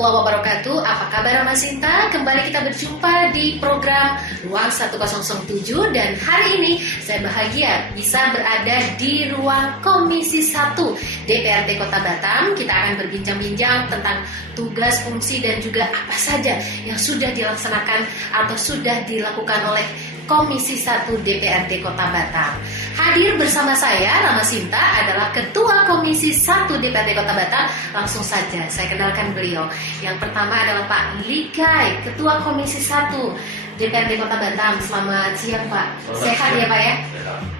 warahmatullahi wabarakatuh. Apa kabar Mas Sinta? Kembali kita berjumpa di program Ruang 1007 dan hari ini saya bahagia bisa berada di ruang Komisi 1 DPRD Kota Batam. Kita akan berbincang-bincang tentang tugas, fungsi dan juga apa saja yang sudah dilaksanakan atau sudah dilakukan oleh Komisi 1 DPRD Kota Batam. Hadir bersama saya, Rama Sinta, adalah Ketua Komisi 1 DPRD Kota Batam. Langsung saja saya kenalkan beliau. Yang pertama adalah Pak Likai, Ketua Komisi 1 DPRD Kota Batam. Selamat siang Pak. Sehat ya Pak ya?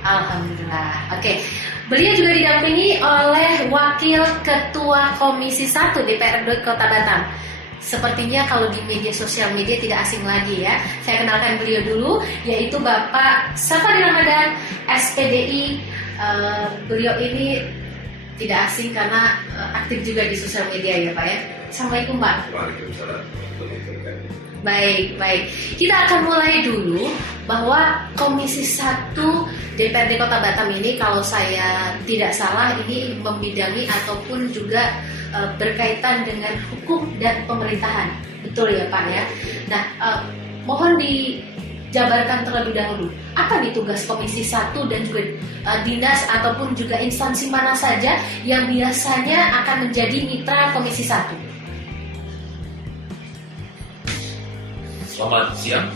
Alhamdulillah. Oke. Beliau juga didampingi oleh Wakil Ketua Komisi 1 DPRD Kota Batam. Sepertinya kalau di sosial media tidak asing lagi ya. Saya kenalkan beliau dulu, yaitu Bapak Safari Ramadan, SPDI. Beliau ini tidak asing karena aktif juga di sosial media ya Pak ya. Assalamualaikum Pak. Waalaikumsalam. Baik. Kita akan mulai dulu bahwa Komisi 1 DPRD Kota Batam ini kalau saya tidak salah ini membidangi ataupun juga berkaitan dengan hukum dan pemerintahan. Betul ya Pak ya? Nah, mohon dijabarkan terlebih dahulu. Apa nih tugas Komisi 1 dan juga dinas ataupun juga instansi mana saja yang biasanya akan menjadi mitra Komisi 1? Selamat siang.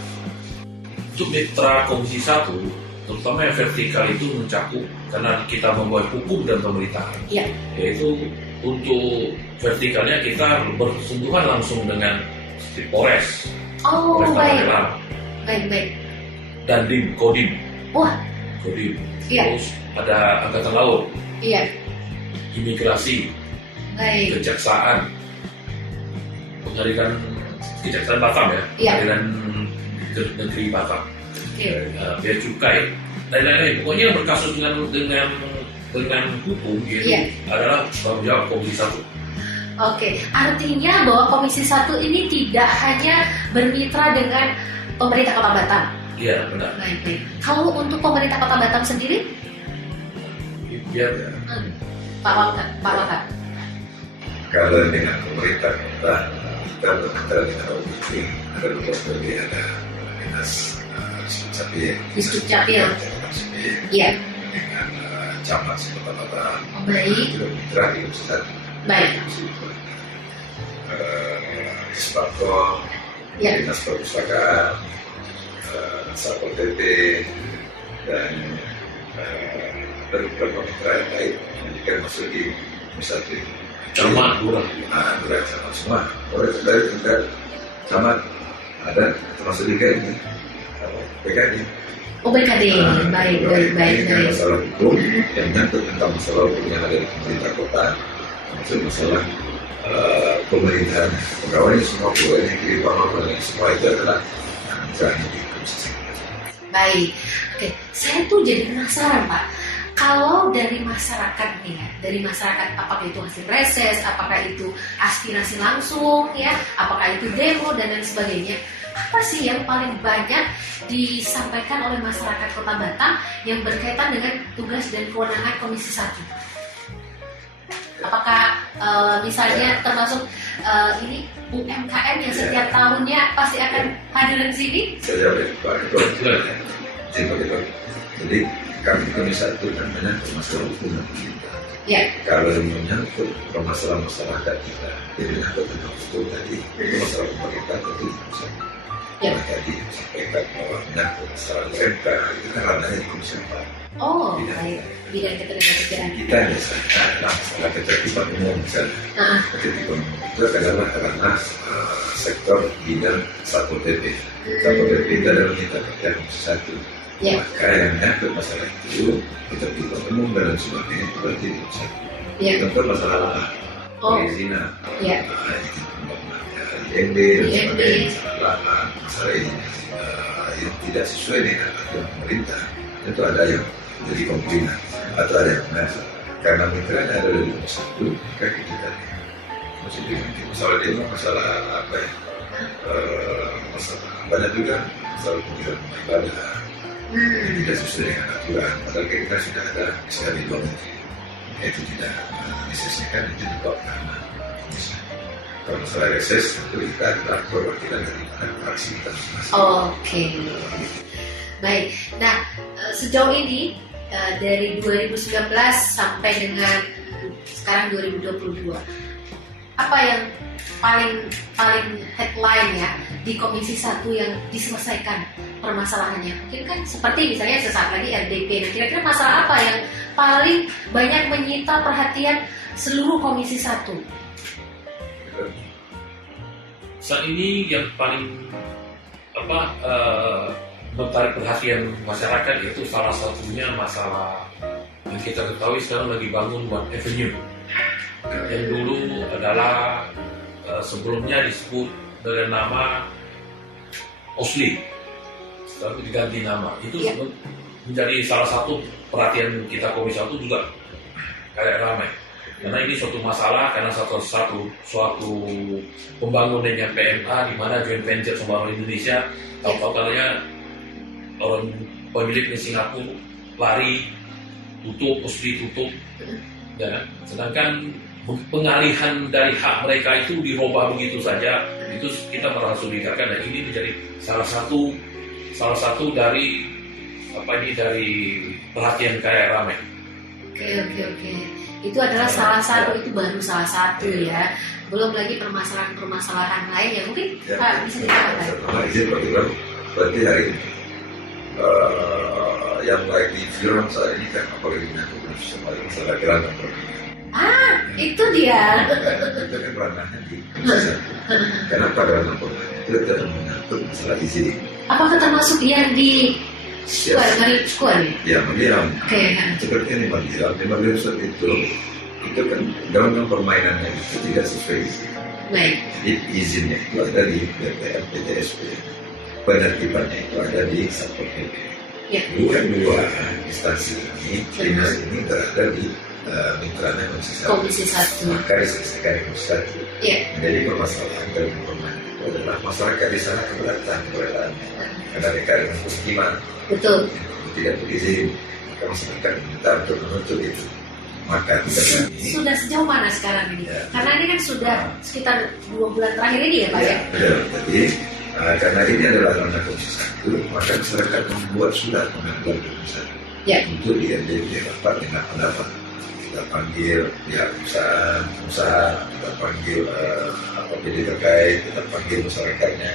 Untuk mitra Komisi 1, terutama yang vertikal itu mencakup karena kita membuat hukum dan pemerintahan. Ya. Yaitu untuk vertikalnya kita bersentuhan langsung dengan Polres. Oh, Polres baik. Tangerang. Baik. Dan Kodim. Wah. Kodim. Iya. Terus ada Angkatan Laut. Iya. Imigrasi. Baik. Kejaksaan. Pengadilan Kejaksaan Batam ya. Iya. Pengadilan Negeri Batam. Oke. Bea Cukai dan lain-lain. Pokoknya yang berkasus dengan hukum gitu adalah tanggung jawab Komisi 1. Oke, artinya bahwa Komisi 1 ini tidak hanya bermitra dengan pemerintah Kota Batam. Iya, benar. Baik. Kalau untuk pemerintah Kota Batam sendiri? Biar Pak Waka. Kalau dengan pemerintah kota, kita berkaitan dengan OPT, ada luas lebih ada dinas Dukcapil. Iya. Dengan camat Kota Batam. Baik. Juga mitra di Komisi 1. Baik. Sepakol, dinas perpustakaan, Satpol PP, dan beberapa mitra yang lain yang juga masuk di Komisi 1. camat Camat semua. Polres dari tingkat camat ada termasuk juga ini PKD. Oh, BKD. Baik. Masalah hukum yang menyangkut tentang masalah hukum yang ada di pemerintah kota, termasuk masalah pemerintahan pegawai semua pegawai negeri Batam semua itu adalah misalnya di Komisi 1. Baik. Oke, saya tuh jadi penasaran Pak. Kalau dari masyarakat nih ya, dari masyarakat apakah itu hasil reses, apakah itu aspirasi langsung ya, apakah itu demo dan lain sebagainya, apa sih yang paling banyak disampaikan oleh masyarakat Kota Batam yang berkaitan dengan tugas dan kewenangan Komisi 1? Apakah misalnya termasuk ini UMKM yang setiap tahunnya pasti akan hadir di sini? Saya jawab Pak Ketua. Jadi kami Komisi 1 kan menyangkut masalah hukum dan pemerintah. Ya. Kalau yang menyangkut permasalahan masyarakat kita, jadi menyangkut tentang hukum tadi, itu masalah pemerintah tentu bisa. Ya. Tadi sampaikan bahwa menyangkut masalah UMK itu kan ranahnya di Komisi 4. Oh, baik. Bidang ketenagakerjaan. Kita misalnya adalah masalah ketertiban umum misalnya. Ketertiban umum itu adalah ranah sektor bidang Satpol PP. Satpol PP itu adalah mitra kerja Komisi 1. Ya. Maka yang menyangkut masalah itu ketertiban umum dan sebagainya itu berarti di Komisi 1. Ya. Tentu masalah perizinan, Ya. IMB dan sebagainya, masalah ini yang tidak sesuai dengan aturan pemerintah, tentu ada yang menjadi komplain atau ada yang mengajar. Karena mitranya ada di Komisi 1, maka kita masih masalah demo, masalah apa ya? Masalah banyak juga masalah penggunaan ibadah tidak sesuai dengan aturan. Padahal kita sudah ada sekali dua menteri, itu tidak diselesaikan, itu dibawa karena kalau masalah reses tentu kita adalah perwakilan dari fraksi kita masing-masing. Oke. Baik. Nah, sejauh ini dari 2019 sampai dengan sekarang 2022, apa yang paling headline ya di Komisi 1 yang diselesaikan permasalahannya? Mungkin kan seperti misalnya sesaat lagi RDP. Nah, kira-kira masalah apa yang paling banyak menyita perhatian seluruh Komisi 1? Saat ini yang paling menarik perhatian masyarakat yaitu salah satunya masalah yang kita ketahui sekarang lagi bangun One Avenue. Yang dulu adalah sebelumnya disebut dengan nama Osli, sekarang diganti nama. Itu menjadi salah satu perhatian kita Komisi 1 juga kayak ramai. Karena ini suatu masalah, karena suatu pembangunan yang PMA di mana joint venture sama orang Indonesia, tahu-tahu katanya orang pemilik di Singapura lari, tutup, Osli tutup, ya. Sedangkan pengalihan dari hak mereka itu dirubah begitu saja, itu kita merasa curigakan, dan ini menjadi salah satu dari dari perhatian kayak ramai. Oke. Itu adalah salah satu, itu baru salah satu ya. Belum lagi permasalahan lain yang mungkin bisa dikatakan. Izin Pak Ibrahim, berarti hari ini yang lagi viral saat ini kan apalagi menyangkut masalah gerakan perempuan. Itu dia. Itu kan ranahnya di Komisi 1. Kenapa gerakan perempuan itu tidak menyangkut masalah izin? Apakah termasuk yang di Square? Ya, Madiram. Oke. Seperti ini Madiram itu kan dalam permainannya itu tidak sesuai izin. Baik. Jadi izinnya itu ada di BPM PTSP, penertibannya itu ada di Satpol PP. Ya. Dua instansi ini, dinas ini berada di mitranya Komisi 1. Maka diselesaikan di Komisi 1. Ya. Menjadi permasalahan dalam permainan itu adalah masyarakat di sana keberatan karena mereka dengan pemukiman. Betul. Tidak berizin, maka masyarakat minta untuk menutup itu. Maka tidak Sudah sejauh mana sekarang ini? Ya. Karena ini kan sudah sekitar 2 bulan terakhir ini ya Pak ya? Betul. Jadi karena ini adalah ranah Komisi 1, maka masyarakat membuat surat pengaduan Komisi 1 untuk di RDP rapat dengan pendapat. Kita panggil pihak usaha, kita panggil PD terkait, kita panggil masyarakatnya,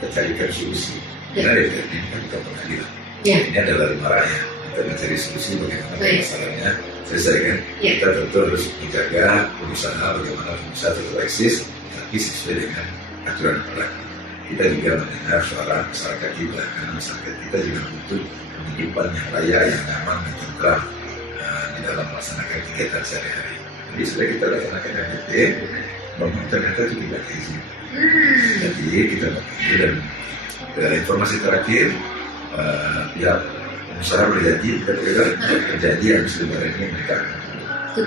kita carikan solusi. Karena DPR ini kan bukan pengadilan. Ini adalah rumah rakyat. Kita mencari solusi bagaimana masalahnya selesai kan. Kita tentu harus menjaga berusaha bagaimana pengusaha tetap eksis, tapi sesuai dengan aturan berlaku. Kita juga mendengar suara masyarakat kita, karena masyarakat kita juga butuh kehidupan yang layak, yang nyaman, dan tentram di dalam melaksanakan kegiatan sehari-hari. Jadi sudah kita laksanakan RDP, namun ternyata itu tidak izin. Jadi kita dan informasi terakhir pihak pengusaha berjanji terjadi habis lebaran ini mereka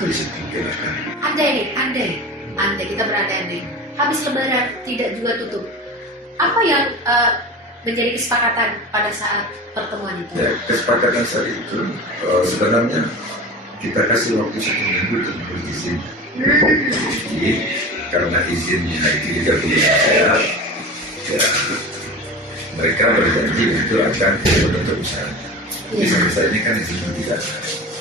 disediakan. Andai kita berandai-andai habis lebaran tidak juga tutup. Apa yang menjadi kesepakatan pada saat pertemuan itu? Ya, kesepakatan saat itu sebenarnya kita kasih waktu 1 minggu untuk memberi izin. Jadi karena izinnya itu juga belum ada, ya, mereka berjanji untuk akan menutup usahanya. Jadi sampai saat ini kan izinnya tidak ada.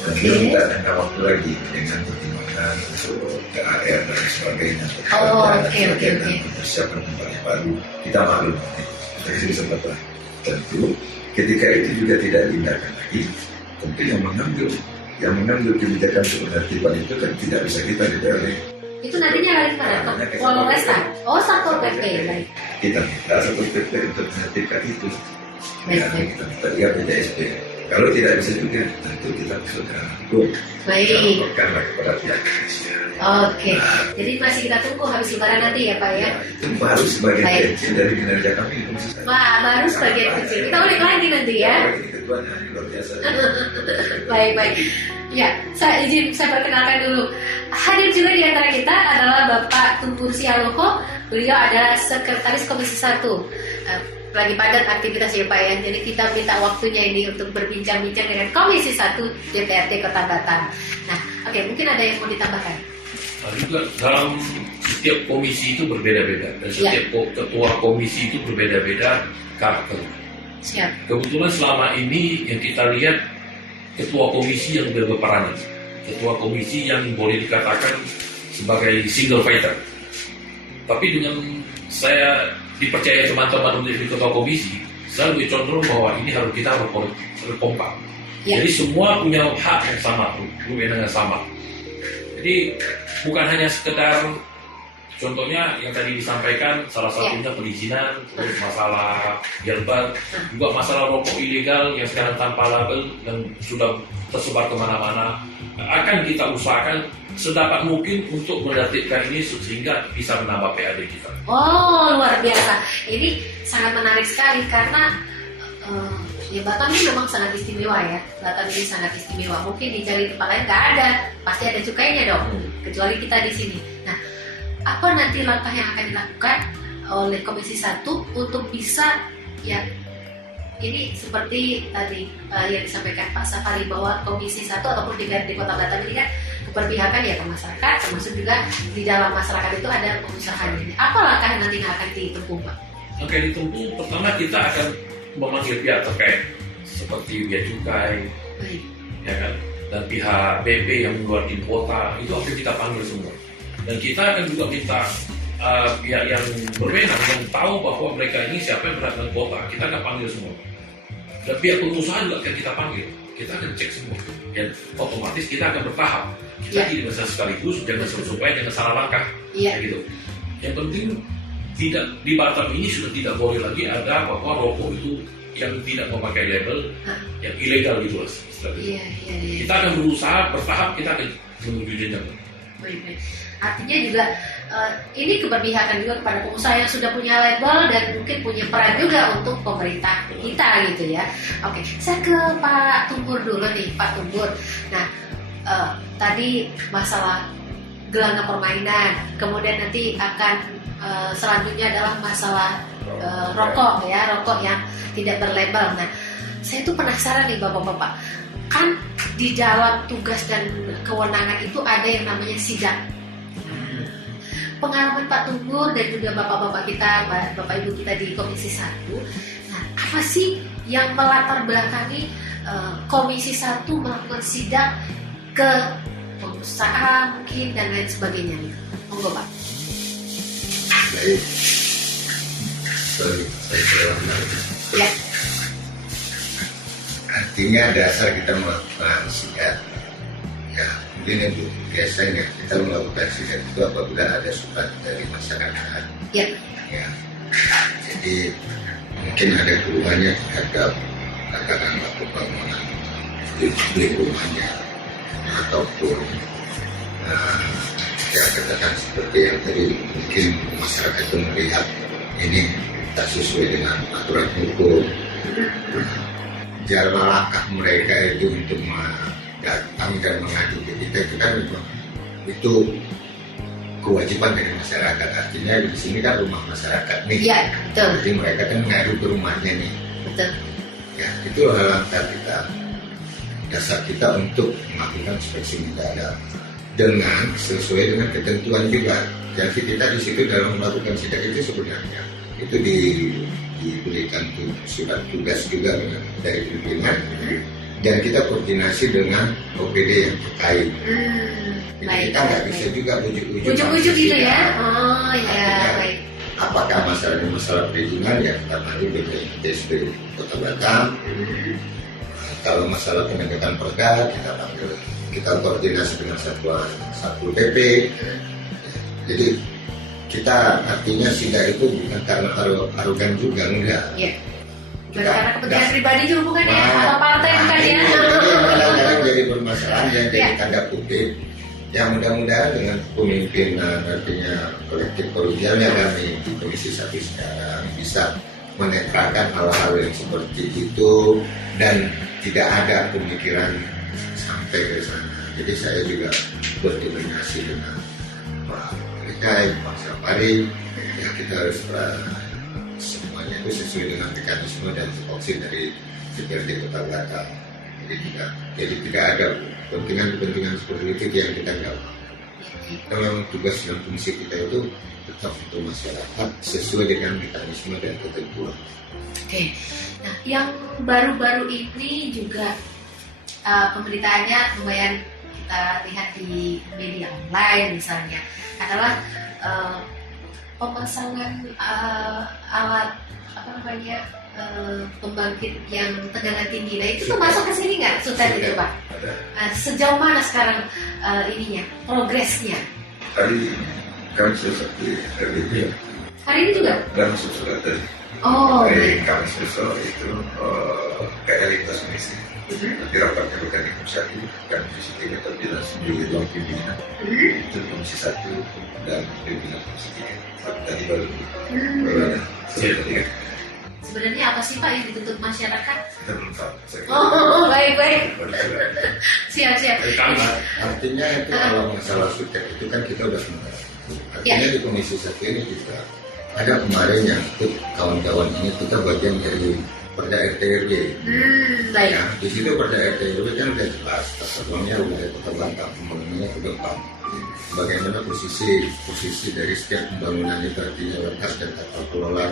Dan belum kita ada waktu lagi dengan pertimbangan untuk THR dan sebagainya. Oke. Persiapan tempat yang baru, kita maklum. Kita kasih kesempatan. Tentu ketika itu juga tidak diindahkan lagi, tentu yang mengambil kebijakan penertiban itu kan tidak bisa kita DPR. Itu nantinya lari pada Polresta. Satpol PP. Baik. Kita minta Satpol PP untuk menertibkan itu. Kita minta dia PTSP. Kalau tidak bisa juga, tentu kita usulkan hukum. Baik. Laporkanlah kepada pihak kepolisian. Oke. Jadi masih kita tunggu habis lebaran nanti ya Pak ya? Itu baru sebagian kecil dari kinerja kami. Baru sebagian kecil. Kita ulik lagi nanti ya. Ketuanya luar biasa. Baik. Ya, saya perkenalkan dulu. Hadir juga di antara kita adalah Bapak Tumpur Sialoho. Beliau adalah Sekretaris Komisi 1. Lagi padat aktivitas ya Pak ya. Jadi kita minta waktunya ini untuk berbincang-bincang dengan Komisi 1 DPRD Kota Batam. Nah, oke, mungkin ada yang mau ditambahkan? Juga dalam setiap komisi itu berbeda-beda dan setiap ketua komisi itu berbeda-beda karakter. Siap. Kebetulan selama ini yang kita lihat ketua komisi yang berperan, ketua komisi yang boleh dikatakan sebagai single fighter. Tapi dengan saya dipercaya teman-teman untuk ketua komisi, saya lebih condong bahwa ini kita harus kompak. Jadi semua punya hak yang sama, kewenangan yang sama. Jadi bukan hanya sekedar contohnya yang tadi disampaikan, salah satunya perizinan, terus masalah gelbal, juga masalah rokok ilegal yang sekarang tanpa label dan sudah tersebar kemana-mana. Akan kita usahakan sedapat mungkin untuk menertibkan ini sehingga bisa menambah PAD kita. Oh, luar biasa. Ini sangat menarik sekali karena ya Batam ini memang sangat istimewa ya. Batam ini sangat istimewa. Mungkin dicari tempat lain nggak ada, pasti ada cukainya dong. Kecuali kita di sini. Nah, apa nanti langkah yang akan dilakukan oleh Komisi 1 untuk bisa ya ini seperti tadi yang disampaikan Pak Safari bahwa Komisi 1 ataupun di Kota Batam ini kan keberpihakan ya ke masyarakat, termasuk juga di dalam masyarakat itu ada pengusahanya. Apa langkah yang nanti akan ditempuh Pak? Oke, ditempuh pertama kita akan memanggil pihak terkait seperti Bea Cukai, ya kan, dan pihak BP yang mengeluarkan kuota itu akan kita panggil semua. Dan kita akan juga minta pihak yang berwenang yang tahu bahwa mereka ini siapa yang berhak dengan kuota, kita akan panggil semua. Dan pihak pengusaha juga akan kita panggil, kita akan cek semua. Dan otomatis kita akan bertahap. Kita tidak bisa sekaligus, supaya jangan salah langkah. Gitu. Yang penting tidak di Batam ini sudah tidak boleh lagi ada bahwa rokok itu yang tidak memakai label, yang ilegal gitu lah. Kita akan berusaha bertahap, kita akan menuju jenjang. Baik. Artinya juga ini keberpihakan juga kepada pengusaha yang sudah punya label dan mungkin punya peran juga untuk pemerintah kita gitu ya. Oke, saya ke Pak Tumbur dulu nih, Pak Tumbur. Nah, tadi masalah gelanggang permainan, kemudian nanti akan selanjutnya adalah masalah rokok ya, rokok yang tidak berlabel. Nah, saya tuh penasaran nih Bapak-bapak, kan di dalam tugas dan kewenangan itu ada yang namanya sidang. Pengalaman Pak Tumbur dan juga Bapak-bapak kita, Bapak Ibu kita di Komisi 1, nah apa sih yang melatar belakangi Komisi 1 melakukan sidang ke pengusaha mungkin dan lain sebagainya nih? Monggo Pak. Baik. Ya. Artinya dasar kita melakukan sidang, ya begini Bu, biasanya kita melakukan sidang itu apabila ada surat dari masyarakat. Ya. Jadi mungkin ada keluhannya terhadap katakanlah pembangunan di lingkungannya ataupun ya katakan seperti yang tadi mungkin masyarakat itu melihat ini tak sesuai dengan aturan hukum. Jalan langkah mereka itu untuk datang dan mengadu ke kita itu kan itu kewajiban dari masyarakat. Artinya di sini kan rumah masyarakat nih. Iya, betul. Jadi mereka kan mengadu ke rumahnya nih. Betul. Ya, itu langkah kita, dasar kita untuk melakukan inspeksi mendadak dengan sesuai dengan ketentuan juga. Jadi kita di situ dalam melakukan sidak itu sebenarnya itu diberikan surat tugas juga dari pimpinan dan kita koordinasi dengan OPD yang terkait. Jadi kita nggak bisa juga ujuk-ujuk gitu ya. Oh ya, baik. Apakah masalah perizinan ya kita panggil BPSB Kota Batam. Kalau masalah penegakan perda kita koordinasi dengan Satpol PP. Jadi kita artinya sidak itu bukan karena arogan juga, enggak. Iya. Bukan karena kepentingan pribadi juga bukan ya, atau partai bukan ya. Ini kadang-kadang jadi permasalahan yang jadi tanda kutip. Ya mudah-mudahan dengan pemimpinan artinya kolektif kolegialnya kami di Komisi 1 sekarang bisa menetralkan hal-hal yang seperti itu dan tidak ada pemikiran sampai ke sana. Jadi saya juga berkoordinasi dengan Pak Likai, Pak Safari, ya kita harus semuanya itu sesuai dengan mekanisme dan tupoksi dari DPRD Kota Batam. Jadi tidak ada kepentingan seperti itu yang kita nggak. Memang tugas dan fungsi kita itu tetap untuk masyarakat sesuai dengan mekanisme dan ketentuan. Oke. Nah, yang baru-baru ini juga pemberitaannya lumayan kita lihat di media online misalnya adalah pemasangan alat pembangkit yang tegangan tinggi. Nah, itu masuk ke sini nggak, Sultan itu Pak? Sejauh mana sekarang progresnya? Hari kami selesai di RDP. Hari ini juga? Dan masuk surat tadi. Oh, Hari kami selesai itu kayak lintas komisi. Nanti rapatnya bukan di komisi 1, kan komisi 3 terpilih sendiri doang pimpinan. Itu komisi 1 dan pimpinan komisi 3. Tadi baru ada. Sebenarnya apa sih Pak yang dituntut masyarakat? Kita belum tahu. Oh, baik. Siap. Artinya itu kalau masalah suket itu kan kita udah sementara. Artinya di komisi 1 ini juga ada kemarin yang ikut kawan-kawan ini kita bagian dari Perda RT/RW. Baik. Ya, di situ Perda RT/RW kan udah jelas, tata wilayah Kota Batam, pembangunannya ke depan. Bagaimana posisi dari setiap pembangunan itu artinya letak dan tata kelola.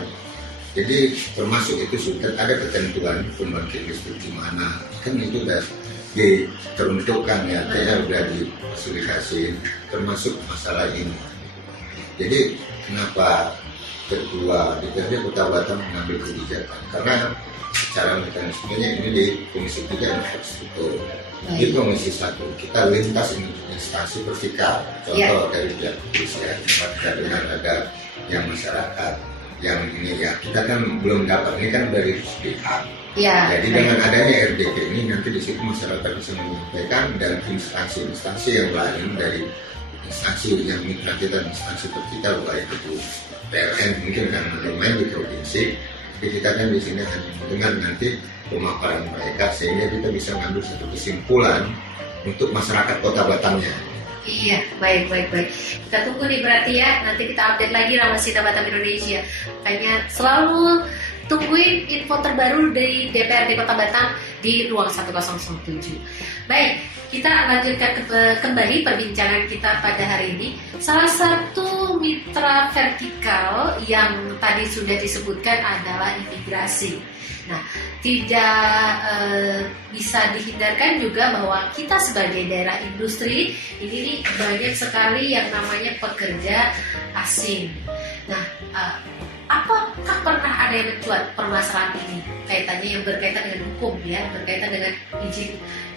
Jadi termasuk itu sudah ada ketentuan pembangkit listrik di mana, kan itu udah diteruntukkan ya, udah difasilitasi, termasuk masalah ini. Jadi kenapa Ketua DPRD Kota Batam mengambil kebijakan? Karena secara mekanismenya ini di Komisi 3 infrastruktur. Di Komisi 1 kita lintas instansi vertikal, contoh dari pihak kepolisian, dengan ada yang masyarakat, yang ini ya kita kan belum dapat, ini kan dari pihak. Jadi dengan adanya RDP ini nanti di situ masyarakat bisa menyampaikan dan instansi yang lain dari instansi yang mitra kita, instansi vertikal baik itu PLN mungkin kan main di provinsi, tapi kita kan di sini hanya mendengar nanti pemaparan mereka sehingga kita bisa mengambil satu kesimpulan untuk masyarakat Kota Batamnya. Iya, baik. Kita tunggu nih berarti ya, nanti kita update lagi Rawasita Batam Indonesia. Makanya selalu tungguin info terbaru dari DPRD Kota Batam di Ruang 1007. Baik, kita lanjutkan kembali perbincangan kita pada hari ini. Salah satu mitra vertikal yang tadi sudah disebutkan adalah imigrasi. Nah, tidak bisa dihindarkan juga bahwa kita sebagai daerah industri ini banyak sekali yang namanya pekerja asing. Nah, apakah pernah ada yang mencuat permasalahan ini kaitannya yang berkaitan dengan hukum ya, berkaitan dengan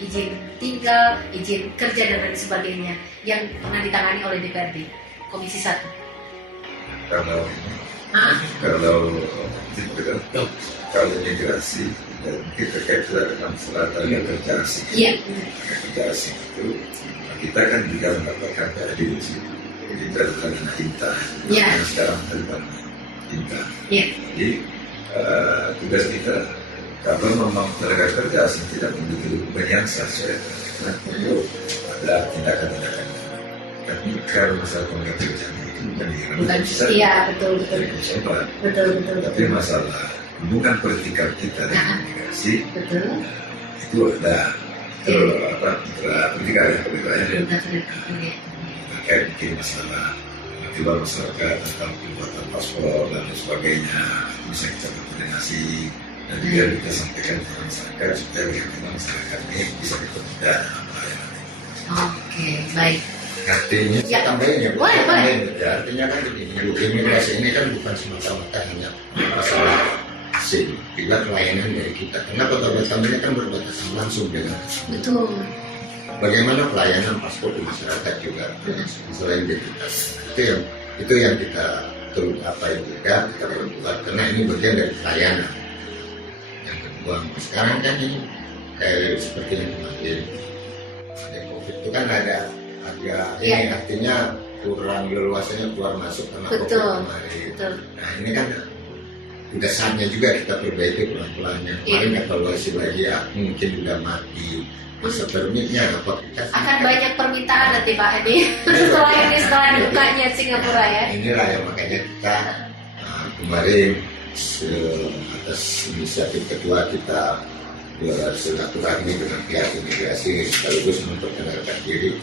izin tinggal, izin kerja dan lain sebagainya yang pernah ditangani oleh DPRD Komisi 1? Kalau imigrasi dan kita kaitan dengan masalah tenaga kerja asing. Kerja asing itu kita kan juga mendapatkan keadilan kita dengan INTA. Sekarang terlibat INTA. Jadi tugas kita kalau memang tenaga kerja asing tidak memiliki banyak sesuai itu ada tindakan-tindakan. Tapi kalau masalah tenaga kerja itu bukan bisa. Betul. Tapi masalah hubungan vertikal kita dengan imigrasi itu ada vertikal ya terkait mungkin masalah tiba masyarakat tentang pembuatan paspor dan sebagainya bisa kita berkoordinasi dan juga kita sampaikan kepada masyarakat supaya bagaimana masyarakat ini bisa dipermudah apa yang ada. Oke, baik. Artinya tambahin ya, artinya kan imigrasi ini kan bukan semata-mata hanya masalah asing, juga pelayanan dari kita. Karena Kota Batam ini kan berbatasan langsung dengan. Betul. Bagaimana pelayanan paspor di masyarakat juga selain identitas. Itu yang kita juga kita perbuat karena ini bagian dari pelayanan. Yang kedua, sekarang kan ini kayak seperti yang kemarin ada COVID itu kan ada ini artinya kurang leluasanya keluar masuk karena COVID kemarin. Nah ini kan udah saatnya juga kita perbaiki pelan-pelan. Kemarin evaluasi lagi mungkin udah mati masa permitnya akan banyak permintaan nanti Pak Edi setelah dibukanya Singapura ya. Inilah yang makanya kita kemarin atas inisiatif ketua kita bersilaturahmi dengan pihak imigrasi sekaligus memperkenalkan diri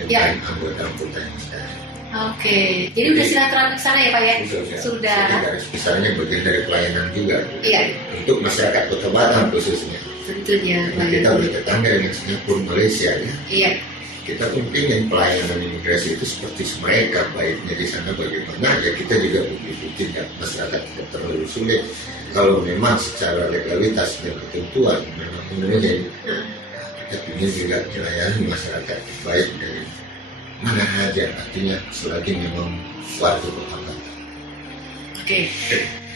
dengan anggota-anggota yang sekarang. Oke, jadi udah silaturahmi ke sana ya Pak ya? Sudah. Jadi garis besarnya bagian dari pelayanan juga Iya, untuk masyarakat Kota Batam khususnya. tentunya. Kita udah tetangga dengan Singapura, Malaysia ya. Iya. Kita pun ingin pelayanan imigrasi itu seperti mereka, baiknya di sana bagaimana ya kita juga begitu, tidak masyarakat tidak terlalu sulit. Kalau memang secara legalitas dan ketentuan memang memenuhi, kita ingin juga melayani masyarakat baik dari mana aja, artinya selagi memang warga Kota Batam. Oke.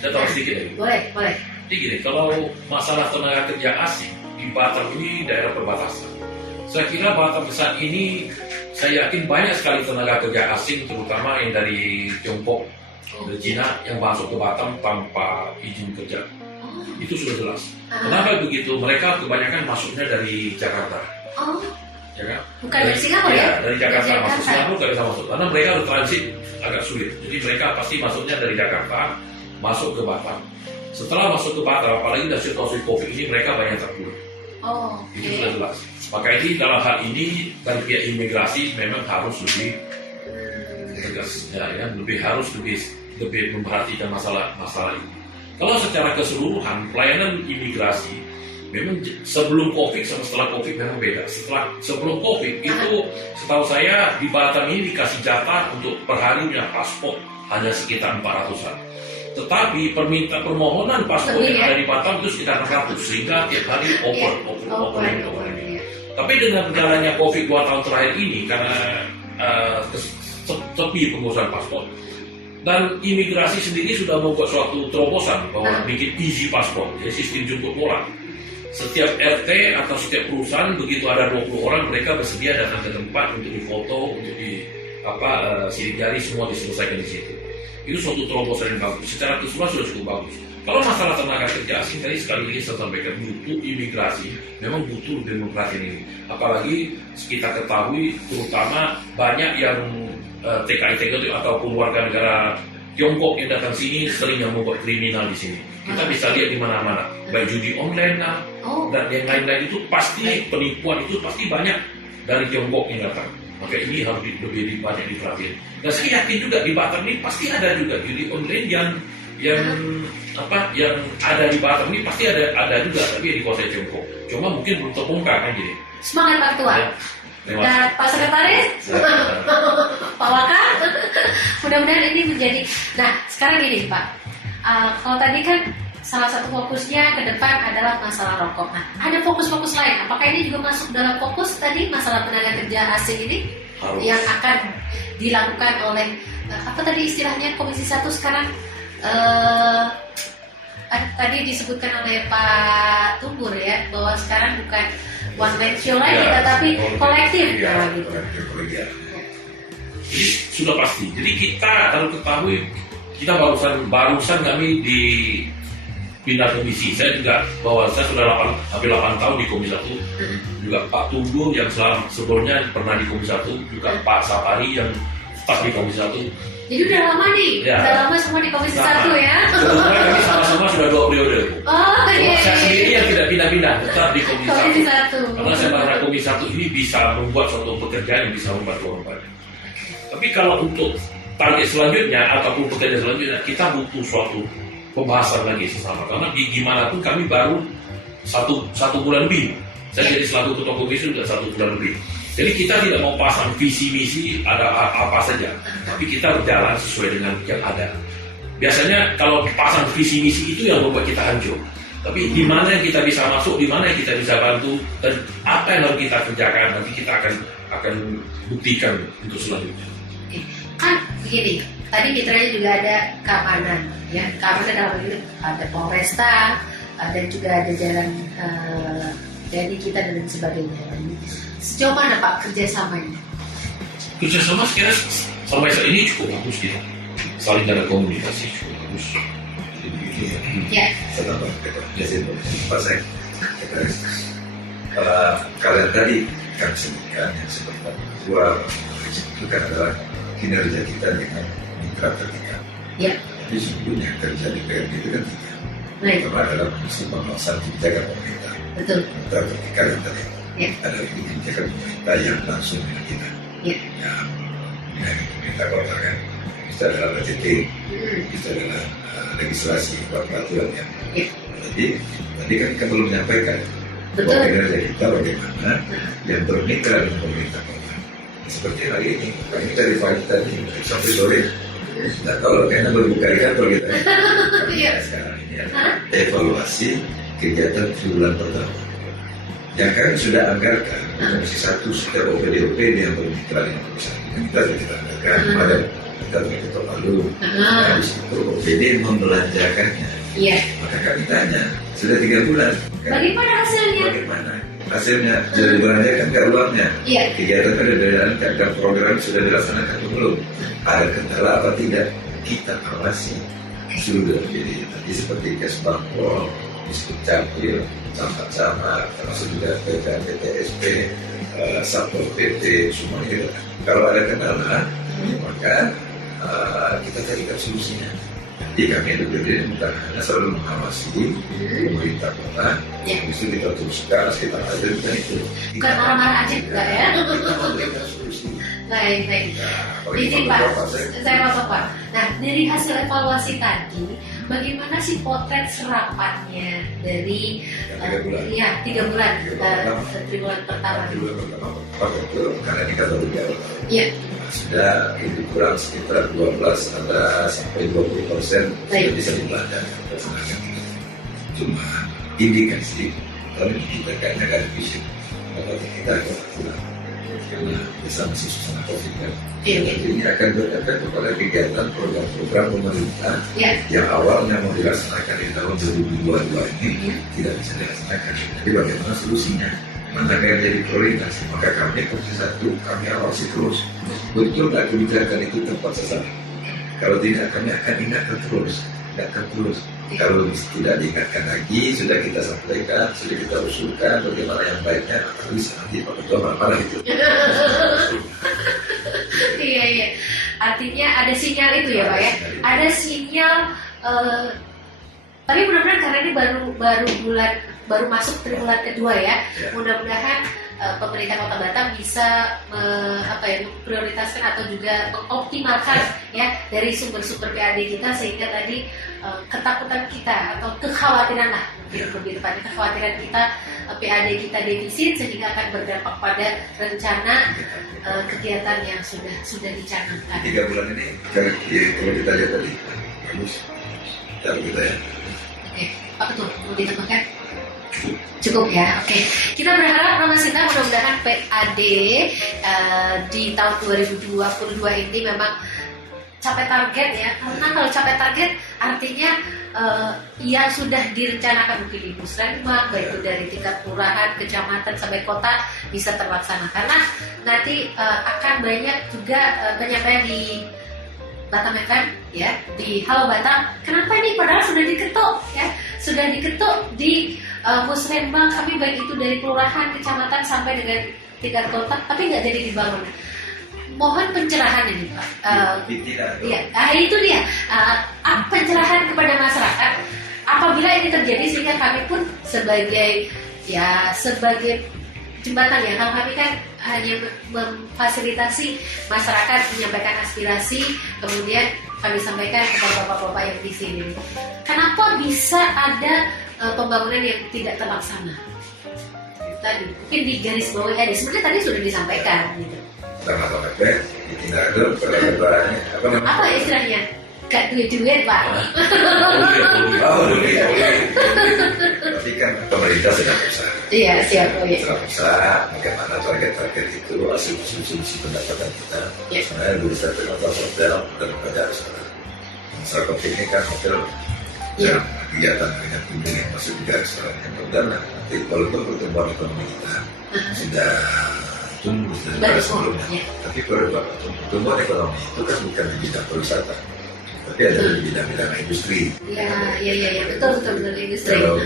Saya tahu sedikit lagi. Boleh. Jadi gini, kalau masalah tenaga kerja asing di Batam ini daerah perbatasan, saya kira Batam saat ini saya yakin banyak sekali tenaga kerja asing, terutama yang dari Tiongkok, dari Cina yang masuk ke Batam tanpa izin kerja. Itu sudah jelas. Kenapa begitu? Mereka kebanyakan masuknya dari Jakarta. Oh, Ya kan? bukan dari Singapura ya? Dari Jakarta. Masuk Singapura nggak bisa masuk karena mereka harus transit agak sulit. Jadi mereka pasti masuknya dari Jakarta masuk ke Batam. Setelah masuk ke Batam, apalagi dari situasi COVID ini, mereka banyak terpuruk. Oh, Itu sudah jelas. Maka ini dalam hal ini dari pihak imigrasi memang harus lebih tegas, harus lebih memperhatikan masalah ini. Kalau secara keseluruhan pelayanan imigrasi memang sebelum COVID sama setelah COVID memang beda. Sebelum COVID itu setahu saya di Batam ini dikasih jatah untuk perharinya paspor hanya sekitar 400-an. Tetapi permohonan paspor yang ada di Batam itu sekitar 600 sehingga tiap hari over. Tapi dengan berjalannya COVID 2 tahun terakhir ini karena sepi pengurusan paspor dan imigrasi sendiri sudah membuat suatu terobosan bahwa bikin easy paspor, jadi sistem jemput bola. Setiap RT atau setiap perusahaan begitu ada 20 orang mereka bersedia datang ke tempat untuk difoto, untuk sidik jari semua diselesaikan di situ. Itu suatu terobosan yang bagus. Secara keseluruhan sudah cukup bagus. Kalau masalah tenaga kerja asing tadi sekali lagi saya sampaikan butuh imigrasi, memang butuh demokrasi ini. Apalagi kita ketahui terutama banyak yang TKI ataupun warga negara Tiongkok yang datang sini sering yang membuat kriminal di sini. Kita bisa lihat di mana-mana, baik judi online lah dan yang lain-lain itu pasti penipuan itu pasti banyak dari Tiongkok yang datang. Maka ini harus lebih banyak diperhatikan. Dan saya yakin juga di Batam ini pasti ada juga judi online yang ada di Batam ini pasti ada juga, tapi di kota Tiongkok. Cuma mungkin belum terbongkar kan jadi. Semangat Pak Tua. Dan Pak Sekretaris, Pak Waka, mudah-mudahan ini menjadi. Nah, sekarang gini Pak, kalau tadi kan salah satu fokusnya ke depan adalah masalah rokok. Nah, ada fokus-fokus lain. Apakah ini juga masuk dalam fokus tadi masalah tenaga kerja asing ini yang akan dilakukan oleh apa tadi istilahnya Komisi 1 sekarang? Tadi disebutkan oleh Pak Tumbur ya bahwa sekarang bukan one man show lagi, tetapi kolektif. Gitu. Jadi sudah pasti. Jadi kita harus ketahui kita barusan kami di pindah komisi. Saya juga bahwa saya sudah hampir 8 tahun di Komisi 1. Juga Pak Tumbur yang sebelumnya pernah di Komisi 1, juga Pak Sapari yang staf di Komisi 1. Jadi udah lama nih, udah lama semua di Komisi 1 ya. Sebetulnya kami sama-sama sudah 2 periode. Oh iya. Saya sendiri yang tidak pindah-pindah, tetap di Komisi 1. 1. Karena saya merasa Komisi 1 ini bisa membuat suatu pekerjaan yang bisa membantu orang banyak. Tapi kalau untuk target selanjutnya ataupun pekerjaan selanjutnya, kita butuh suatu pembahasan lagi sesama. Karena gimana pun kami baru satu bulan lebih. Saya jadi selaku ketua komisi sudah 1 bulan lebih. Jadi kita tidak mau pasang visi misi ada apa saja, tapi kita berjalan sesuai dengan yang ada. Biasanya kalau pasang visi misi itu yang membuat kita hancur. Tapi di mana yang kita bisa masuk, di mana yang kita bisa bantu, dan apa yang harus kita kerjakan nanti kita akan buktikan untuk selanjutnya. Kan begini, tadi mitranya juga ada keamanan, ya keamanan dalam hal ini ada Polresta, dan juga ada jalan TNI kita dan sebagainya. Sejauh mana Pak kerjasamanya? Kerjasama sekarang sampai saat ini cukup bagus gitu. Saling ada komunikasi cukup bagus. Ya. Saya tambah Pak Sek. Kalian tadi kami sebutkan yang seperti dua itu kan adalah kinerja kita dengan mitra terdekat. Ya. Tapi sebetulnya kerja di PRD itu kan tiga. Baik. Pertama adalah fungsi pengawasan kebijakan pemerintah. Betul. Mitra terdekat yang tadi. Ya. Ada kebijakan pemerintah yang langsung dengan kita. Iya. Ya, pemerintah kota kan, itu adalah budgeting, itu adalah legislasi, peraturan ya. Iya. Jadi tadi kan kita belum menyampaikan Betul. bahwa kinerja kita bagaimana yang bermitra dengan pemerintah kota. Seperti hari ini, kami tadi pagi tadi sampai sore. Nah, kalau kayaknya berbuka di kantor kita. Iya. Sekarang ini ya, evaluasi kegiatan triwulan pertama. Yang kami sudah anggarkan, Komisi 1 setiap OPD-OPD yang bermitra dengan perusahaan kita sudah kita anggarkan pada kita Ketua Palu. Nah, di situ OPD membelanjakannya. Iya. Maka kami tanya, sudah 3 bulan. kan? Bagaimana hasilnya? Bagaimana? Hasilnya sudah dibelanjakan nggak uangnya? Iya. Kegiatan sudah dijalankan, dan program sudah dilaksanakan atau belum? Ada kendala apa tidak? Kita awasi. Sudah jadi tadi seperti Kesbangpol, Diskut Capil, camat-camat, termasuk juga PTSP, Satpol PP, semua itu. Kalau ada kendala, maka kita carikan solusinya. Jadi kami DPRD bukan hanya selalu mengawasi pemerintah kota, itu kita teruskan, kita hadirkan itu. Bukan marah-marah aja enggak ya? Kita memberikan solusi. Baik, baik. Nah, Izin bagaimana Pak, Bapak, saya mau Pak. Nah, dari hasil evaluasi tadi, bagaimana sih potret serapannya dari 3 bulan. Iya, 3 bulan, triwulan pertama. Triwulan pertama, betul, karena ini kan baru jauh. Iya. Sudah itu kurang sekitar 12 ada sampai 20% sudah bisa dibelanjakan. Cuma indikasi kalau kita kayaknya nggak ada fisik, maka kita agak kurang karena bisa masih susah COVID kan. Jadi ini akan berefek kepada kegiatan program-program pemerintah yang awalnya mau dilaksanakan di tahun 2022 ini tidak bisa dilaksanakan. Jadi bagaimana solusinya? Mana yang jadi prioritas? Maka kami Komisi 1 kami awasi terus. Betul nggak kebijakan itu tepat sasaran? Kalau tidak, kami akan ingatkan terus. Kalau tidak diingatkan lagi, sudah kita sampaikan, sudah kita usulkan bagaimana yang baiknya, maka bisa nanti Pak Ketua marah itu. Iya. Artinya ada sinyal itu ya Pak ya? Ada sinyal. Tapi mudah-mudahan karena ini baru masuk triwulan kedua ya. Mudah-mudahan pemerintah Kota Batam bisa memprioritaskan atau juga mengoptimalkan ya dari sumber-sumber PAD kita sehingga tadi ketakutan kita atau kekhawatiran lah lebih tepatnya kekhawatiran kita PAD kita defisit sehingga akan berdampak pada rencana kegiatan yang sudah dicanangkan. 3 bulan ini kalau kita lihat tadi bagus cara kita ya. Oke, Pak Ketua mau ditambahkan? Cukup ya, oke. Kita berharap Mama Sinta mudah-mudahan PAD di tahun 2022 ini memang capai target ya. Karena kalau capai target artinya yang sudah direncanakan mungkin di Pusrenbang, baik itu dari tingkat kelurahan, kecamatan sampai kota bisa terlaksana. Karena nanti akan banyak juga penyampaian di Batam FM ya, di Halo Batam. Kenapa ini padahal sudah diketuk ya, sudah diketuk di Musrembang kami baik itu dari kelurahan, kecamatan sampai dengan tingkat kota, tapi nggak jadi dibangun. Mohon pencerahan ini Pak. Itu dia pencerahan kepada masyarakat apabila ini terjadi sehingga kami pun sebagai jembatan ya, kalau kami kan hanya memfasilitasi masyarakat menyampaikan aspirasi, kemudian kami sampaikan kepada bapak-bapak yang di sini. Kenapa bisa ada pembangunan yang tidak terlaksana? Tadi mungkin di garis bawah ya, sebenarnya tadi sudah disampaikan gitu. Apa istilahnya? Gak duit-duit Pak. Tapi kan pemerintah sedang usaha. Iya, siap. Sedang usaha, bagaimana target-target itu, hasil solusi pendapatan kita. Sebenarnya berusaha dengan hotel dan pada restoran. Masalah COVID ini kan hotel yang kegiatan dengan kunjung yang masuk juga restoran yang berdana. Nanti walaupun pertumbuhan ekonomi kita sudah tumbuh dari sebelumnya. Tapi pertumbuhan ekonomi itu kan bukan di bidang pariwisata, tapi ada di bidang-bidang industri. Iya, betul industri. Kalau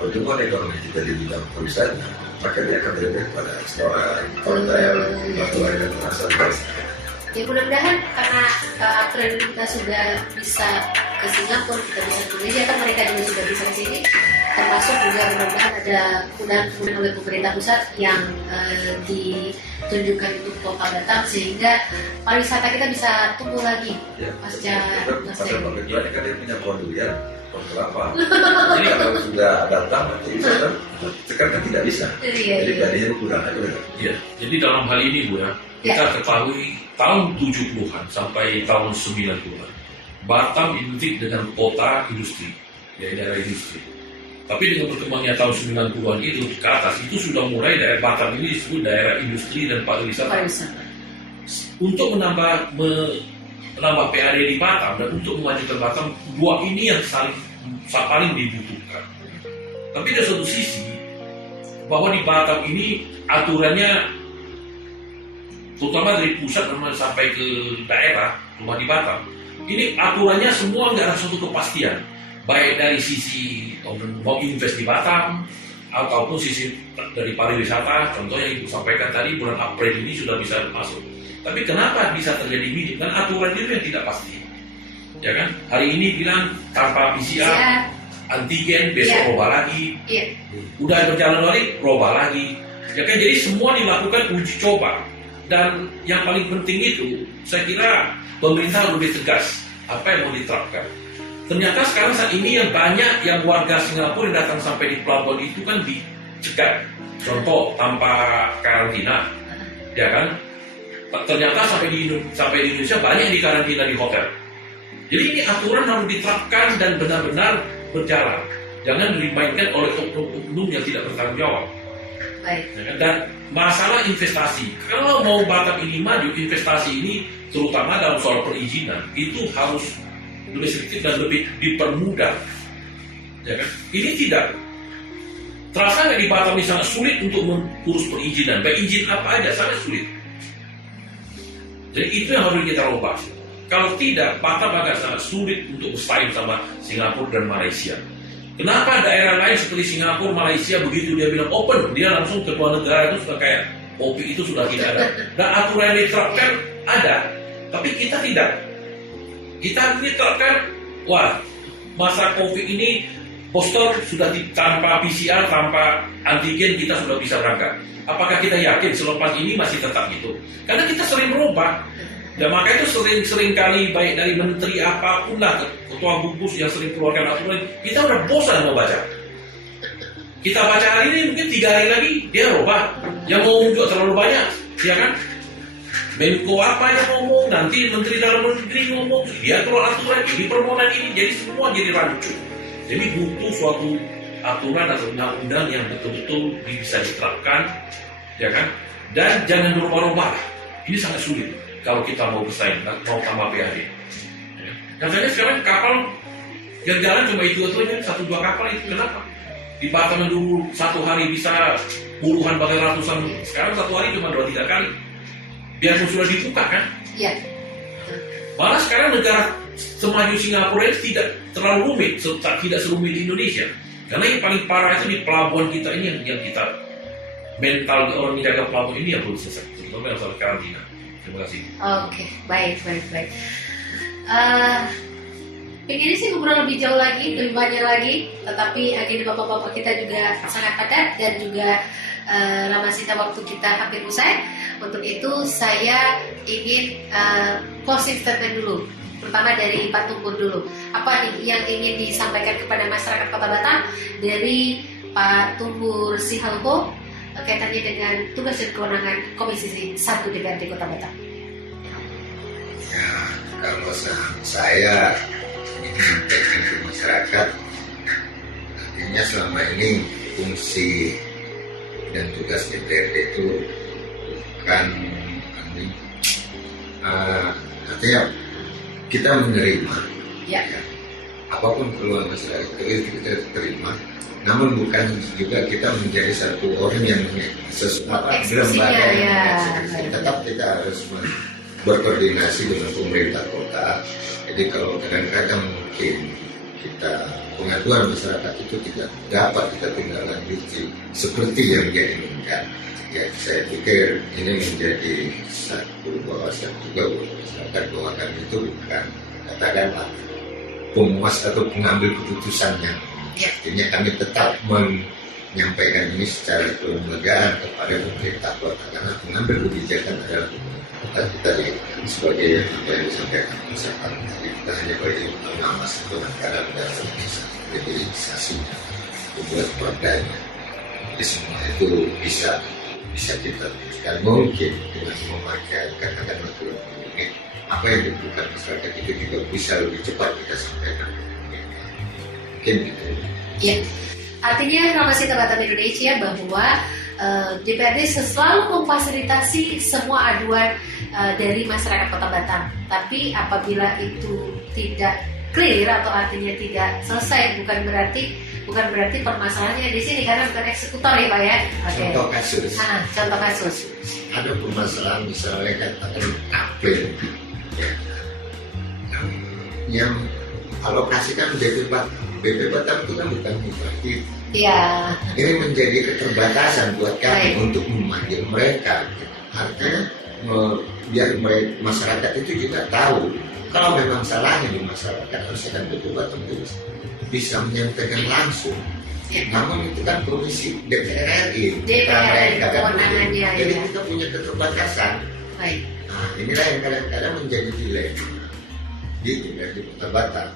pertumbuhan ekonomi kita di bidang pariwisata, maka dia akan berada pada restoran, hotel, atau lain terasa. Ya mudah-mudahan karena aturan kita sudah bisa ke Singapura, kita bisa ke Indonesia, kan mereka juga sudah bisa ke sini. termasuk juga mudah-mudahan ada kemudahan oleh pemerintah pusat yang ditunjukkan untuk Kota Batam sehingga pariwisata kita bisa tumbuh lagi Ya, pasca pasca Bapak ini kan dia punya pohon durian, pohon kelapa. Jadi kalau sudah datang nanti wisata, sekarang kan tidak bisa. Iya, Jadi iya. tadinya kurang aja benar. Ya, jadi dalam hal ini Bu ya, kita ketahui tahun 70-an sampai tahun 90-an, Batam identik dengan kota industri, ya daerah industri. Tapi dengan berkembangnya tahun 90-an itu ke atas, itu sudah mulai daerah Batam ini disebut daerah industri dan pariwisata. Pariwisata. Untuk menambah PAD di Batam dan untuk memajukan Batam, dua ini yang paling dibutuhkan. Tapi dari satu sisi, bahwa di Batam ini aturannya, terutama dari pusat sampai ke daerah, rumah di Batam, ini aturannya semua nggak ada suatu kepastian. Baik dari sisi mau invest di Batam, ataupun sisi dari pariwisata, contohnya Ibu sampaikan tadi bulan April ini sudah bisa masuk. Tapi kenapa bisa terjadi ini? Dan aturan itu yang tidak pasti. Ya kan? Hari ini bilang tanpa PCR, antigen, besok roba lagi. Iya. Udah berjalan lagi, roba lagi. Ya kan? Jadi semua dilakukan uji coba. Dan yang paling penting itu, saya kira pemerintah lebih tegas apa yang mau diterapkan. Ternyata sekarang saat ini yang banyak yang warga Singapura yang datang sampai di pelabuhan itu kan dicegat. Contoh tanpa karantina, ya kan? Ternyata sampai di Indonesia banyak yang dikarantina di hotel. Jadi ini aturan harus diterapkan dan benar-benar berjalan. Jangan dimainkan oleh oknum yang tidak bertanggung jawab. Baik. Dan masalah investasi, kalau mau Batam ini maju, investasi ini terutama dalam soal perizinan itu harus lebih sedikit dan lebih dipermudah. Ya kan? Ini tidak terasa nggak di Batam ini sangat sulit untuk mengurus perizinan. Baik izin apa aja sangat sulit. Jadi itu yang harus kita ubah. Kalau tidak, Batam agak sangat sulit untuk bersaing sama Singapura dan Malaysia. Kenapa daerah lain seperti Singapura, Malaysia begitu dia bilang open, dia langsung ketua negara itu sudah kayak kopi itu sudah tidak ada. Dan aturan yang diterapkan ada, tapi kita tidak. Kita ini terapkan, wah masa COVID ini poster sudah tanpa PCR, tanpa antigen kita sudah bisa berangkat. Apakah kita yakin selepas ini masih tetap gitu? Karena kita sering berubah. Dan makanya itu sering kali baik dari menteri apapun lah, ketua gugus yang sering keluarkan aturan, kita udah bosan mau baca. Kita baca hari ini mungkin 3 hari lagi dia rubah. Yang mau juga terlalu banyak, ya kan? Menko apa yang ngomong, nanti menteri dalam negeri ngomong, dia keluar aturan ini, permohonan ini, jadi semua jadi rancu. Jadi butuh suatu aturan atau undang-undang yang betul-betul bisa diterapkan, ya kan? Dan jangan berubah-ubah. Ini sangat sulit kalau kita mau bersaing, mau tambah PAD. Katanya sekarang kapal yang jalan cuma itu aja, 1-2 kapal itu kenapa? Di Batam dulu 1 hari bisa puluhan bahkan ratusan, sekarang 1 hari cuma 2-3 kali. Biarpun sudah dibuka kan? Iya. Malah sekarang negara semaju Singapura itu tidak terlalu rumit, tidak serumit di Indonesia. Karena yang paling parah itu di pelabuhan kita ini yang kita mental orang menjaga pelabuhan ini yang belum selesai, terutama yang soal karantina. Terima kasih. Oke, baik. Pengen sih ngobrol lebih jauh lagi, lebih banyak lagi, tetapi agenda bapak-bapak kita juga sangat padat dan juga lama sisa waktu kita hampir usai. Untuk itu saya ingin closing statement dulu, pertama dari Pak Tumpur dulu. Apa nih yang ingin disampaikan kepada masyarakat Kota Batam dari Pak Tumpur Sihalho kaitannya dengan tugas dan kewenangan Komisi 1 DPRD Kota Batam? Ya, kalau saya ingin menyampaikan ke masyarakat, artinya selama ini fungsi dan tugas DPRD itu bukan artinya kita menerima Ya. apapun keluhan masyarakat itu kita terima, namun bukan juga kita menjadi satu orang yang sesuatu lembaga yang tetap kita harus berkoordinasi dengan pemerintah kota. Jadi kalau kadang-kadang mungkin kita pengaduan masyarakat itu tidak dapat kita tinggal lanjuti seperti yang dia inginkan, ya saya pikir ini menjadi satu wawasan juga buat masyarakat bahwa kami itu bukan katakanlah pemuas atau pengambil keputusannya, Ya. Artinya kami tetap menyampaikan ini secara kelembagaan kepada pemerintah kota, karena pengambil kebijakan adalah kita sebagai yang disampaikan misalkan kita hanya bagi pengawas penangkaran dan realisasinya, membuat perdanya. Jadi semua itu bisa kita teruskan mungkin dengan memakai katakan ini apa yang dibutuhkan masyarakat itu juga bisa lebih cepat kita sampaikan. Mungkin gitu. Ya, artinya Kapasitas Batam Indonesia bahwa DPRD selalu memfasilitasi semua aduan dari masyarakat Kota Batam. Tapi apabila itu tidak clear atau artinya tidak selesai, bukan berarti permasalahannya di sini karena bukan eksekutor ya Pak ya. Oke. Contoh kasus. Ada permasalahan misalnya katakan kabel ya, yang alokasikan BP Batam itu kan bukan bupati. Iya. Ini menjadi keterbatasan buat kami untuk memanggil mereka. Artinya biar masyarakat itu juga tahu kalau memang salahnya di masyarakat harusnya kan BP Batam itu bisa menyampaikan langsung. Ya. Namun itu kan komisi DPR RI. Kewenangannya. Jadi kita punya keterbatasan. Baik. Nah, inilah yang kadang-kadang menjadi dilema di Kota Batam.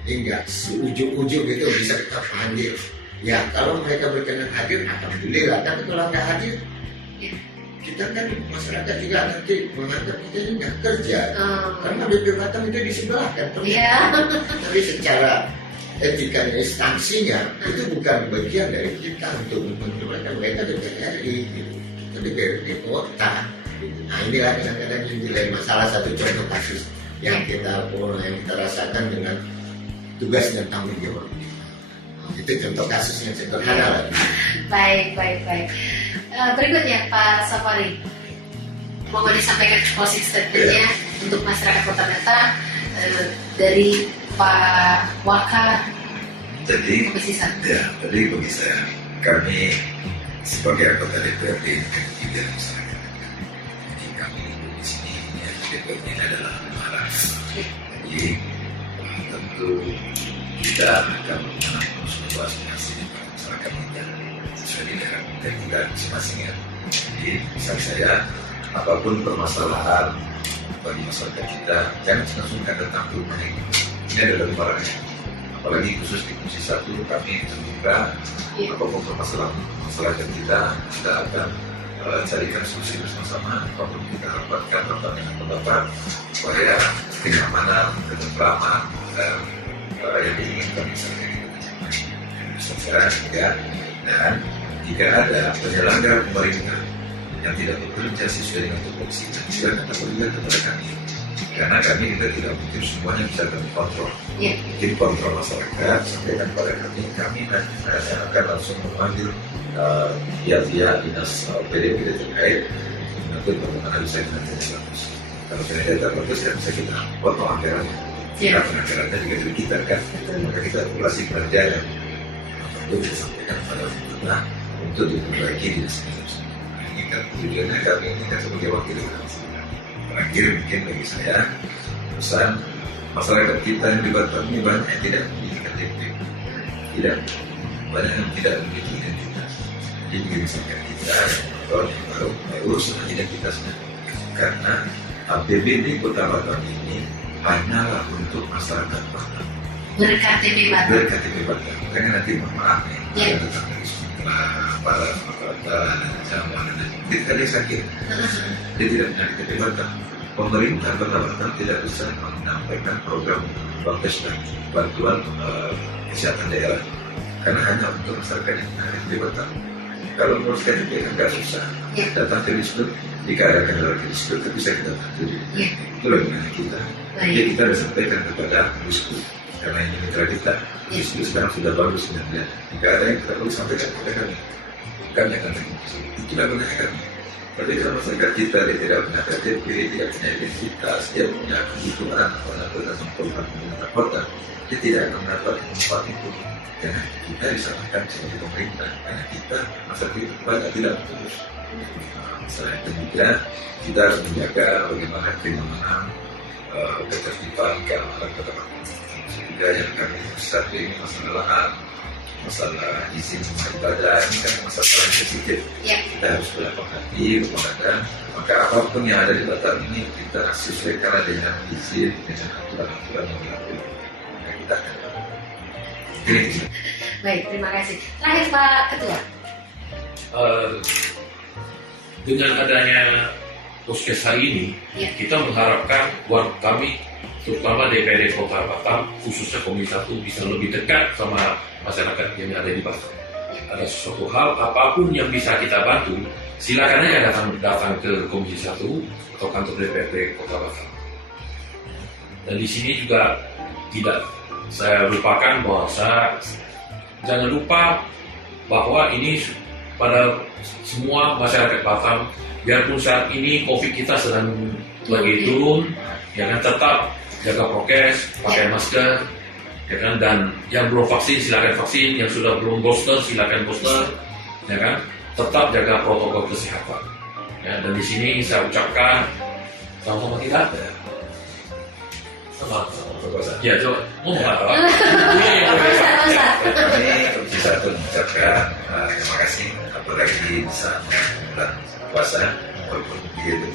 Hingga seujung-ujung itu bisa kita panggil. Ya kalau mereka berkenan hadir, alhamdulillah. Tapi kalau nggak hadir, Ya. kita kan masyarakat juga nanti menganggap kita ini nggak kerja. Karena BP Batam itu di sebelah kan. Iya. Tapi secara etika instansinya itu bukan bagian dari kita untuk memanggil mereka DPR RI. Kita DPRD kota. Nah inilah kadang-kadang yang dilema. Salah satu contoh kasus yang kita rasakan dengan tugas dan tanggung jawab. Itu contoh kasus yang sederhana lah. Baik. Berikutnya Pak Safari, mohon disampaikan closing statementnya untuk masyarakat Kota Batam dari Pak Waka. Jadi, Komisi 1. ya, jadi bagi saya, kami sebagai anggota DPRD tidak masyarakat. Jadi kami di sini, ya, DPRD ini adalah marah. Jadi tentu kita akan menampung semua aspirasi dari masyarakat kita sesuai di daerah kita masing-masing ya. Jadi misalnya saya, apapun permasalahan bagi masyarakat kita, jangan sungkan datang ke rumah ini. Ini adalah barangnya. Apalagi khusus di Komisi 1 kami terbuka apapun permasalahan masyarakat kita akan carikan solusi bersama-sama. Apapun kita rapatkan rapat dengan pendapat supaya kenyamanan, ketentraman dan yang diinginkan misalnya kita juga. Dan jika ada penyelenggara pemerintah yang tidak bekerja sesuai dengan tupoksi, silakan laporkan kepada kami. Karena kami kita tidak mungkin semuanya bisa kami kontrol. Mungkin kontrol masyarakat sampaikan kepada kami nanti akan langsung memanggil pihak-pihak dinas PDP terkait untuk bagaimana bisa kita bagus. Kalau tidak bagus ya bisa kita potong anggarannya. Karena anggarannya juga dari kita kan, maka kita evaluasi kerja yang perlu disampaikan pada kita untuk diperbaiki dinas-dinas. Ini kan tujuannya kami ini kan sebagai wakil terakhir mungkin bagi saya pesan masyarakat kita yang di Batam ini banyak yang tidak memiliki KTP, banyak yang tidak memiliki identitas. Jadi misalkan kita yang baru urus identitasnya karena APBD Kota Batam ini hanyalah untuk masyarakat Batam. Berktp Batam. Karena nanti maaf nih, ada tetap dari Sumatera, Barat, Jawa, tidak ada sakit. Dia tidak punya KTP Batam. Pemerintah Kota Batam tidak bisa menyampaikan program BAPES dan bantuan kesehatan daerah karena hanya untuk masyarakat yang punya KTP Batam. Kalau menurut KTP kan nggak susah. Datang ke Disduk, jika ada kendala ke Disduk, bisa kita bantu. Itulah gunanya kita. Jadi kita harus sampaikan kepada Disduk karena ini mitra kita. Disduk sekarang sudah bagus sebenarnya. Jika ada yang kita perlu sampaikan kepada kami akan terima. Itulah gunanya kami. Tapi kalau masyarakat kita dia tidak punya KTP, tidak punya identitas, dia punya kebutuhan atau pemerintah kota, dia tidak akan mendapat manfaat itu. Karena kita disalahkan sebagai pemerintah, karena kita masyarakat itu banyak tidak terus. Selain itu juga kita harus menjaga bagaimana kenyamanan, ketertiban, keamanan Kota Batam. Ketiga yang kami satu ini masalah lahan, masalah izin ibadah, ini kan masalah yang sensitif. Ya. Kita harus berlapang hati, kepada maka apapun yang ada di Batam ini kita sesuaikan dengan izin, dengan aturan-aturan yang berlaku. Maka kita akan ini. Baik, terima kasih. Terakhir Pak Ketua. Dengan adanya Puskes hari ini, Ya. kita mengharapkan warga kami, terutama DPRD Kota Batam, khususnya Komisi 1 bisa lebih dekat sama masyarakat yang ada di Batam. Ada sesuatu hal, apapun yang bisa kita bantu, silakan aja datang ke Komisi 1 atau kantor DPRD Kota Batam. Dan di sini juga tidak saya lupakan bahwa jangan lupa bahwa ini pada semua masyarakat Batam, biarpun saat ini COVID kita sedang lagi turun, ya kan, tetap jaga prokes, pakai masker, ya kan, dan yang belum vaksin silakan vaksin, yang sudah belum booster silakan booster, ya kan, tetap jaga protokol kesehatan. Ya, dan di sini saya ucapkan sama-sama kita. Sama. Ya, coba ngomong apa? Kami Komisi 1 mengucapkan terima kasih, apalagi saat bulan puasa, walaupun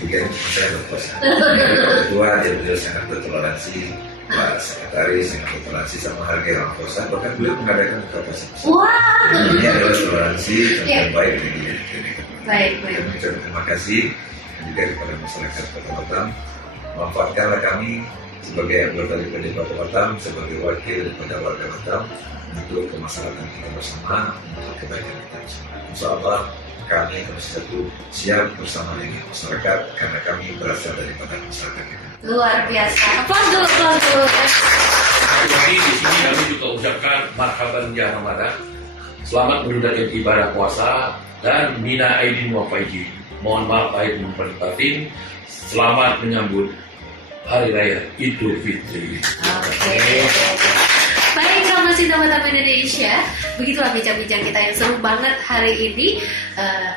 tiga ini saya berpuasa. Yang kedua, beliau sangat bertoleransi, Pak Sekretaris sangat bertoleransi sama harga orang puasa, bahkan beliau mengadakan buka puasa. Wah. Ini adalah toleransi yang Ya. terbaik bagi dia. Baik, baik. Kami ucapkan terima kasih juga kepada masyarakat Kota Batam. Manfaatkanlah kami sebagai anggota DPRD Kota Batam, sebagai wakil daripada warga Batam untuk kemaslahatan kita bersama, untuk kebaikan kita bersama. Insya Allah kami Komisi 1 siap bersama dengan masyarakat karena kami berasal daripada masyarakat kita. Luar biasa. Aplaus dulu, aplaus dulu. Jadi di sini kami juga ucapkan marhaban ya Ramadan. Selamat menunaikan ibadah puasa dan mina aidin wa faizin. Mohon maaf lahir dan batin. Selamat menyambut Hari Raya Idul Fitri. Oke. Baik, selamat siang Batam Indonesia. Begitulah bincang-bincang kita yang seru banget hari ini.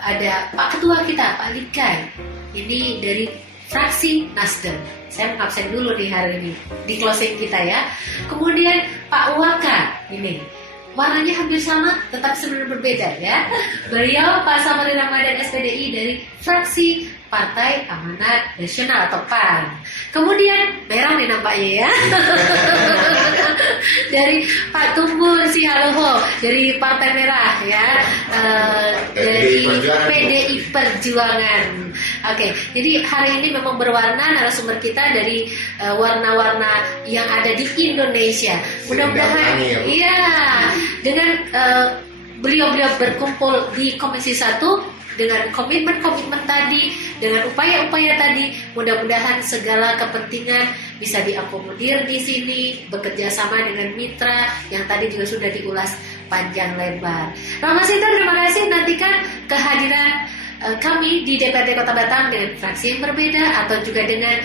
Ada Pak Ketua kita, Pak Likai. Ini dari fraksi Nasdem. Saya absen dulu nih hari ini di closing kita ya. Kemudian Pak Waka ini. Warnanya hampir sama, tetap sebenarnya berbeda ya. Beliau Pak Samari Ramadan SPDI dari fraksi Partai Amanat Nasional atau PAN. Kemudian merah nih nampaknya ya. Dari Pak Tumbul Sihaluho dari Partai Merah ya. Dari PDI Perjuangan. Oke, jadi hari ini memang berwarna, narasumber kita dari warna-warna yang ada di Indonesia. Mudah-mudahan iya dengan beliau-beliau berkumpul di Komisi 1 dengan komitmen-komitmen tadi, dengan upaya-upaya tadi, mudah-mudahan segala kepentingan bisa diakomodir di sini, bekerja sama dengan mitra yang tadi juga sudah diulas panjang lebar. Rama Sinta, terima kasih. Nantikan kehadiran kami di DPRD Kota Batam dengan fraksi yang berbeda atau juga dengan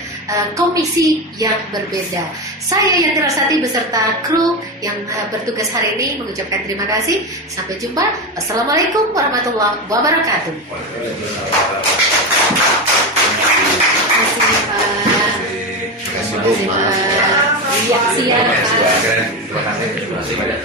komisi yang berbeda. Saya Yanti Rasati beserta kru yang bertugas hari ini mengucapkan terima kasih. Sampai jumpa. Assalamualaikum warahmatullahi wabarakatuh. Terima kasih Pak. Terima kasih Bu. Iya, siap Pak. Terima kasih banyak.